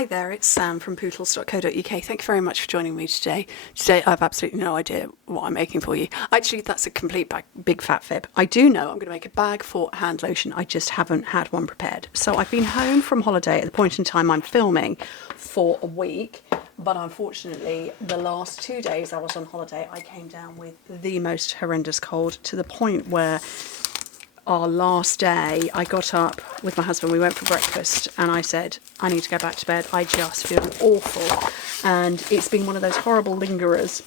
Hi there, it's Sam from Pootles.co.uk. Thank you very much for joining me today. Today I have absolutely no idea what I'm making for you. Actually, that's a complete big fat fib. I do know I'm going to make a bag for hand lotion. I just haven't had one prepared. So I've been home from holiday at the point in time I'm filming for a week. But unfortunately, the last 2 days I was on holiday, I came down with the most horrendous cold to the point where our last day, I got up with my husband, we went for breakfast, and I said, I need to go back to bed. I just feel awful. And it's been one of those horrible lingerers.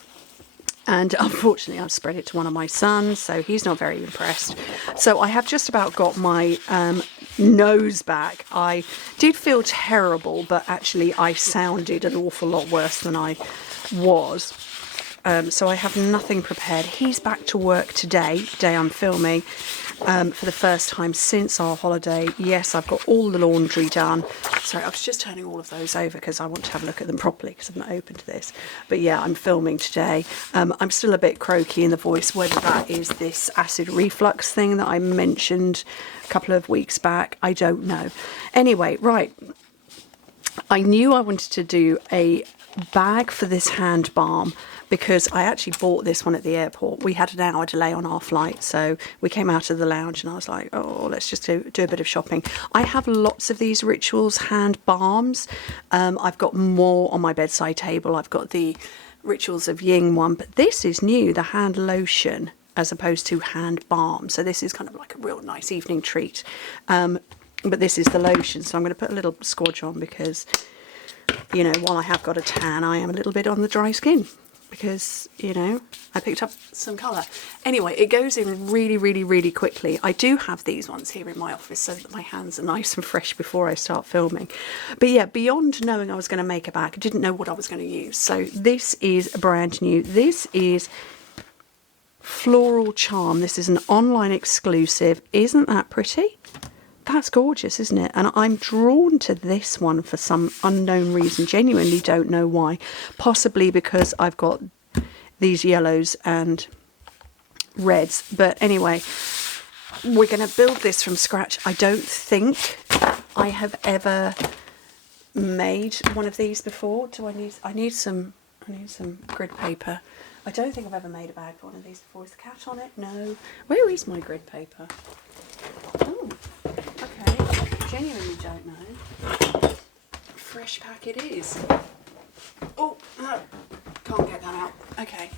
And unfortunately, I've spread it to one of my sons, so he's not very impressed. So I have just about got my nose back. I did feel terrible, but actually I sounded an awful lot worse than I was. So I have nothing prepared. He's back to work today, the day I'm filming. For the first time since our holiday. Yes, I've got all the laundry done. Sorry, I was just turning all of those over because I want to have a look at them properly because I'm not open to this. But yeah, I'm filming today. I'm still a bit croaky in the voice, whether that is this acid reflux thing that I mentioned a couple of weeks back. I don't know. Anyway, right. I knew I wanted to do a bag for this hand balm because I actually bought this one at the airport. We had an hour delay on our flight, so we came out of the lounge and I was like, oh, let's just do a bit of shopping. I have lots of these Rituals hand balms. I've got more on my bedside table. I've got the Rituals of Ying one, but this is new, the hand lotion as opposed to hand balm. So this is kind of like a real nice evening treat. But this is the lotion, so I'm going to put a little squodge on because, you know, while I have got a tan, I am a little bit on the dry skin because, you know, I picked up some colour. Anyway, it goes in really, really, really quickly. I do have these ones here in my office so that my hands are nice and fresh before I start filming. But yeah, beyond knowing I was going to make a bag, I didn't know what I was going to use. So this is brand new. This is Floral Charm. This is an online exclusive. Isn't that pretty? That's gorgeous, isn't it? And I'm drawn to this one for some unknown reason. Genuinely don't know why. Possibly because I've got these yellows and reds. But anyway, we're going to build this from scratch. I don't think I have ever made one of these before. I need some grid paper. I don't think I've ever made a bag for one of these before. Is the cat on it? No. Where is my grid paper? Oh. Okay, genuinely don't know. Fresh pack it is. Oh, no, can't get that out. Okay.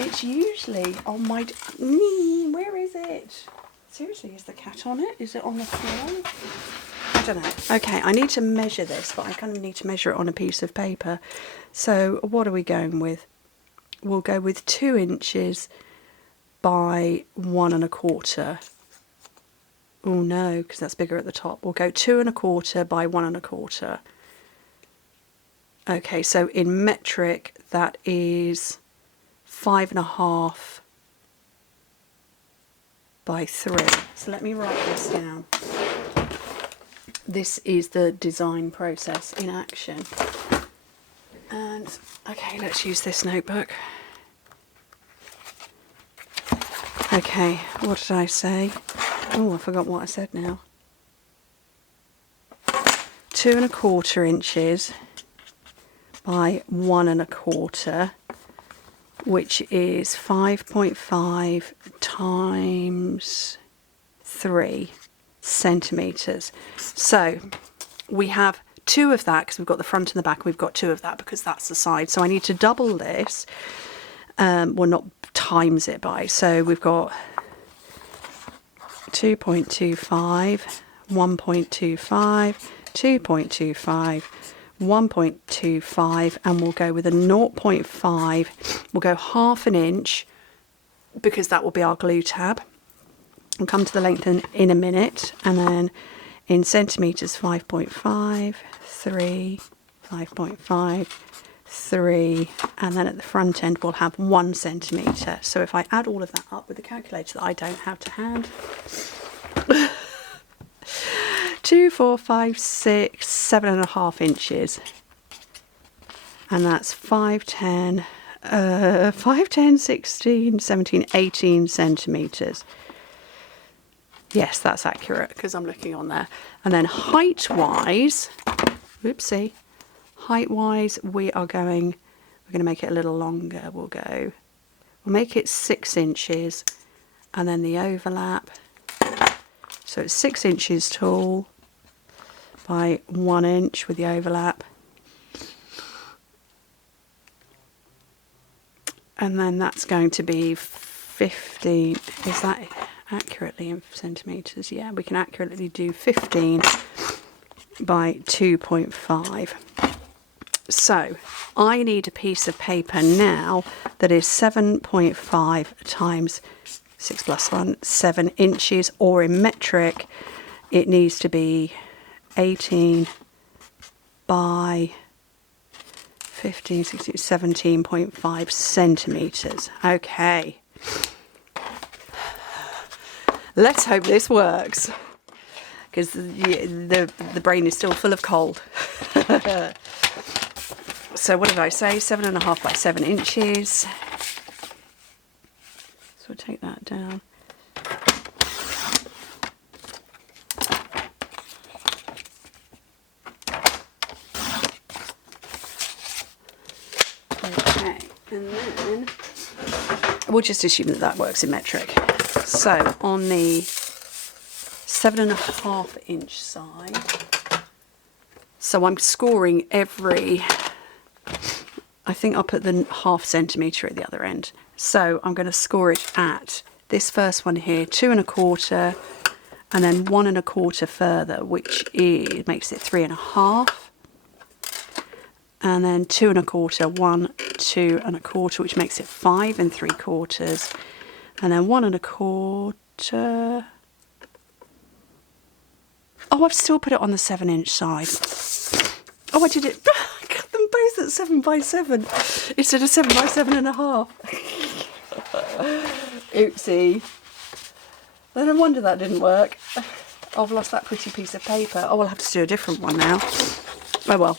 It's usually on my... Where is it? Seriously, is the cat on it? Is it on the floor? I don't know. Okay, I need to measure this, but I kind of need to measure it on a piece of paper. So what are we going with? We'll go with 2 inches by 1 1/4. Oh no, because that's bigger at the top. We'll go 2 1/4 by 1 1/4. Okay, so in metric that is 5 1/2 by 3. So let me write this down. This is the design process in action. And okay, let's use this notebook. Okay, what did I say? Oh, I forgot what I said now. 2 1/4 inches by 1 1/4, which is 5.5 times 3 centimetres. So we have 2 of that because we've got the front and the back. We've got 2 of that because that's the side. So I need to double this. Well, not times it by. So we've got 2.25, 1.25, 2.25, 1.25, and we'll go with a 0.5. We'll go 1/2 inch because that will be our glue tab. We'll come to the length in a minute, and then in centimetres 5.5, 3, 5.5, 3, and then at the front end we'll have 1 centimetre. So if I add all of that up with the calculator that I don't have to hand, 2, 4, 5, 6, 7.5 inches, and that's 5, 10, 16, 17, 18 centimetres. Yes, that's accurate because I'm looking on there. And then height-wise, whoopsie, height-wise, we're going to make it a little longer. We'll make it 6 inches, and then the overlap. So it's 6 inches tall by 1 inch with the overlap. And then that's going to be 15, is that accurately in centimetres? Yeah, we can accurately do 15 by 2.5. So I need a piece of paper now that is 7.5 times 6 plus 1, 7 inches, or in metric it needs to be 18 by 15, 16, 17.5 centimetres. Okay. Let's hope this works, because the brain is still full of cold. So what did I say? 7.5 by 7 inches. So we'll take that down. Okay, and then we'll just assume that that works in metric. So on the 7.5 inch side, so I'm scoring every, I think I'll put the ½ centimetre at the other end. So I'm going to score it at this first one here, 2.25, and then 1.25 further, which makes it 3.5. And then 2.25, 1, 2.25, which makes it 5 3/4. And then 1.25. Oh, I've still put it on the 7 inch side. Oh, I did it. I got them both at 7 by 7 instead of 7 by 7.5. Oopsie. No wonder that didn't work. I've lost that pretty piece of paper. Oh, I'll have to do a different one now. Oh well.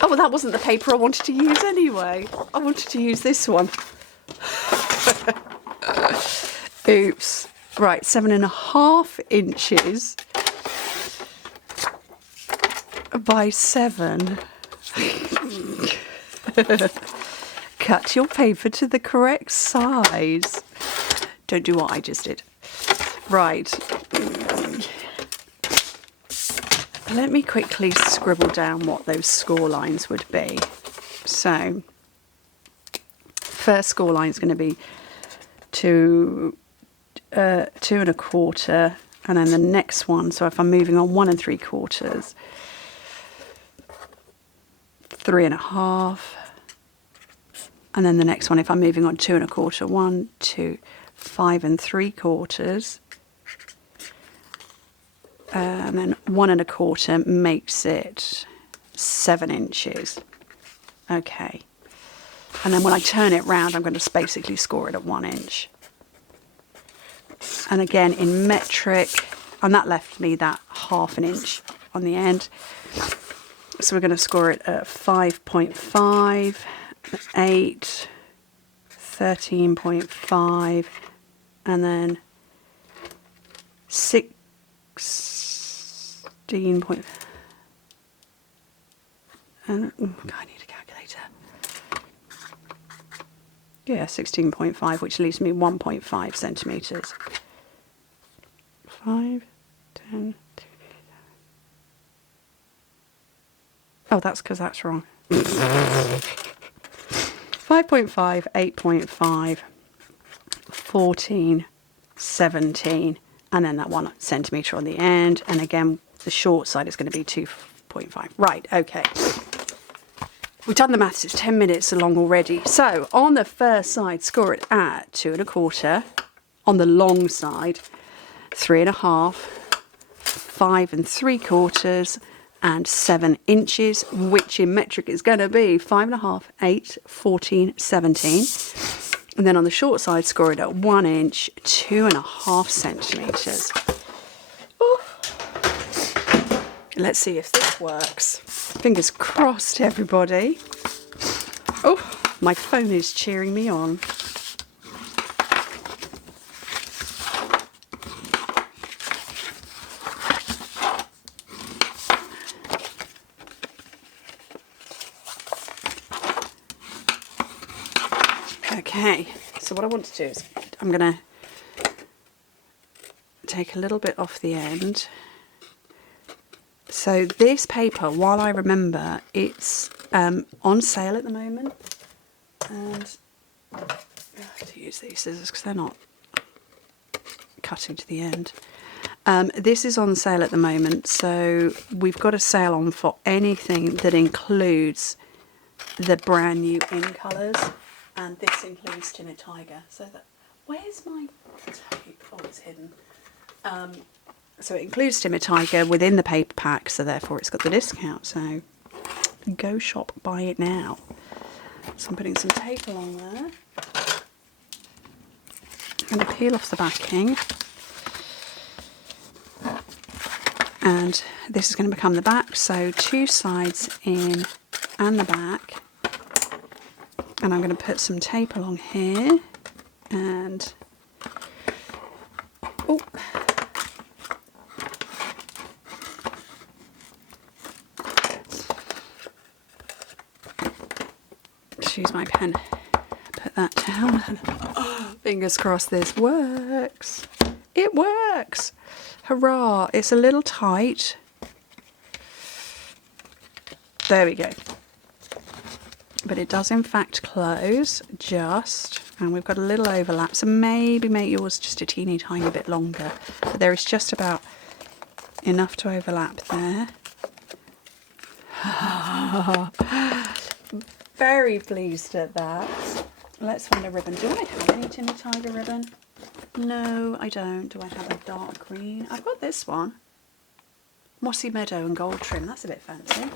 Oh, well, that wasn't the paper I wanted to use anyway. I wanted to use this one. Oops. Right, 7.5 inches by 7. Cut your paper to the correct size. Don't do what I just did. Right. Let me quickly scribble down what those score lines would be. So, first score line is going to be 2.25, and then the next one, so if I'm moving on 1 3/4, 3.5, and then the next one, if I'm moving on 2.25, 1, 2, 5 3/4, and then 1.25 makes it 7 inches. Okay, and then when I turn it round, I'm going to basically score it at 1 inch. And again in metric, and that left me that ½ inch on the end. So we're going to score it at 5.5, 8, 13.5, and then 16 point. And I need a calculator. Yeah, 16.5, which leaves me 1.5 centimetres. 5, 10. Oh, that's because that's wrong. 5.5, 8.5, 14, 17, and then that 1 centimetre on the end. And again, the short side is going to be 2.5. Right, okay. We've done the maths, it's 10 minutes along already. So on the first side, score it at 2.25. On the long side, 3.5, 5 3/4, and 7 inches, which in metric is going to be 5.5, 8, 14, 17. And then on the short side, score it at 1 inch, 2.5 centimetres. Ooh. Let's see if this works. Fingers crossed, everybody. Oh, my phone is cheering me on. Okay, so what I want to do is I'm going to take a little bit off the end. So this paper, while I remember, it's on sale at the moment, and I have to use these scissors because they're not cutting to the end. This is on sale at the moment, so we've got a sale on for anything that includes the brand new in colours, and this includes Timid Tiger. So that, where's my tape? Oh, it's hidden. So it includes Timid Tiger within the paper pack, so therefore it's got the discount. So go shop, buy it now. So I'm putting some tape along there. I'm going to peel off the backing. And this is going to become the back, so 2 sides in and the back. And I'm going to put some tape along here. And oh, just use my pen. Put that down. Oh, fingers crossed this works. It works. Hurrah. It's a little tight. There we go. But it does in fact close just, and we've got a little overlap, so maybe make yours just a teeny tiny bit longer. But there is just about enough to overlap there. Very pleased at that. Let's find a ribbon. Do I have any Timid Tiger ribbon? No, I don't. Do I have a dark green? I've got this one. Mossy Meadow and gold trim. That's a bit fancy.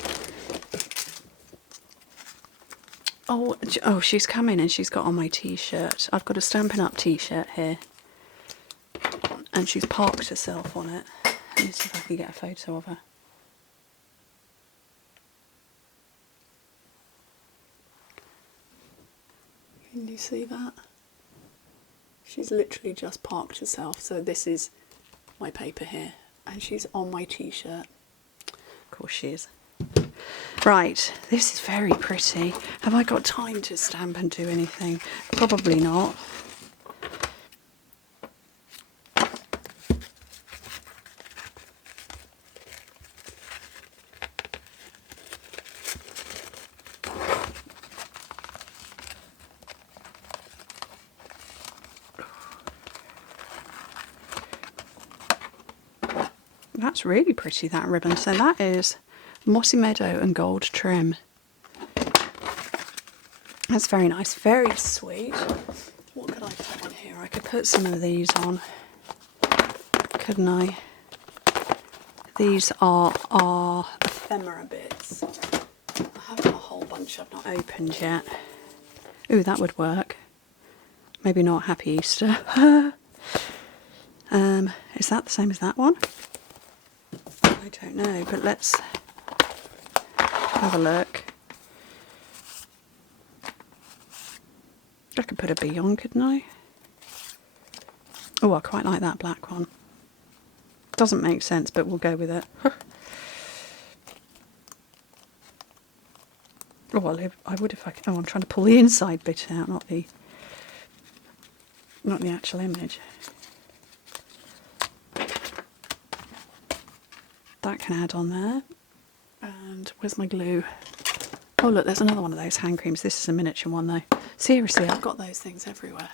Oh, she's coming and she's got on my t-shirt. I've got a Stampin' Up t-shirt here. And she's parked herself on it. Let me see if I can get a photo of her. Can you see that? She's literally just parked herself. So this is my paper here. And she's on my t-shirt. Of course she is. Right, this is very pretty. Have I got time to stamp and do anything? Probably not. That's really pretty, that ribbon. So that is Mossy Meadow and gold trim. That's very nice, very sweet. What could I put on here? I could put some of these on, couldn't I? These are our ephemera bits. I have got a whole bunch I've not opened yet. Ooh, that would work. Maybe not Happy Easter. Is that the same as that one? I don't know, but let's have a look. I could put a bee on, couldn't I? Oh, I quite like that black one. Doesn't make sense, but we'll go with it. Oh, I would if I could. Oh, I'm trying to pull the inside bit out, not the actual image. That can add on there. And where's my glue? Oh look, there's another one of those hand creams. This is a miniature one though. Seriously, I've got those things everywhere.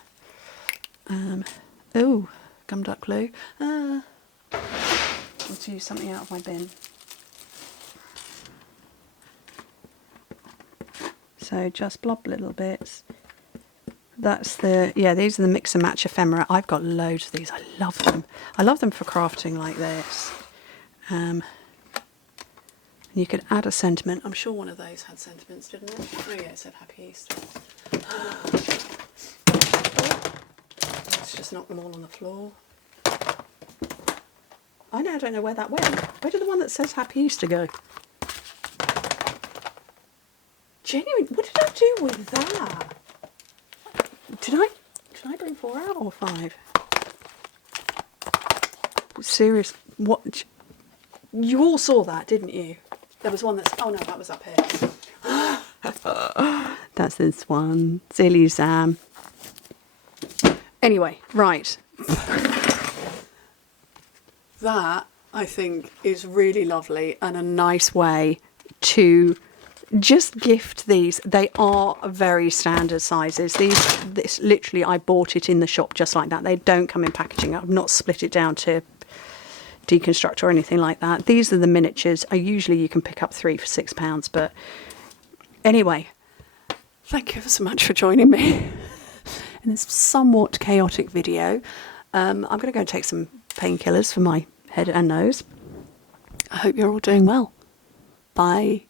Oh, gummed up glue. Let's use something out of my bin. So just blob little bits. That's the, yeah, these are the mix and match ephemera. I've got loads of these. I love them. I love them for crafting like this. You could add a sentiment. I'm sure one of those had sentiments, didn't it? Oh yeah, it said Happy Easter. Let's just knock them all on the floor. I now don't know where that went. Where did the one that says Happy Easter go? Genuine, what did I do with that? Did I bring 4 out or 5? Serious, what? You all saw that, didn't you? There was one that's, oh no, that was up here. That's this one, Silly Sam. Anyway, right. That, I think, is really lovely and a nice way to just gift these. They are very standard sizes. This literally, I bought it in the shop just like that. They don't come in packaging. I've not split it down to deconstruct or anything like that. These are the miniatures. Usually you can pick up 3 for £6, but anyway, thank you ever so much for joining me in this somewhat chaotic video. I'm going to go and take some painkillers for my head and nose. I hope you're all doing well. Bye.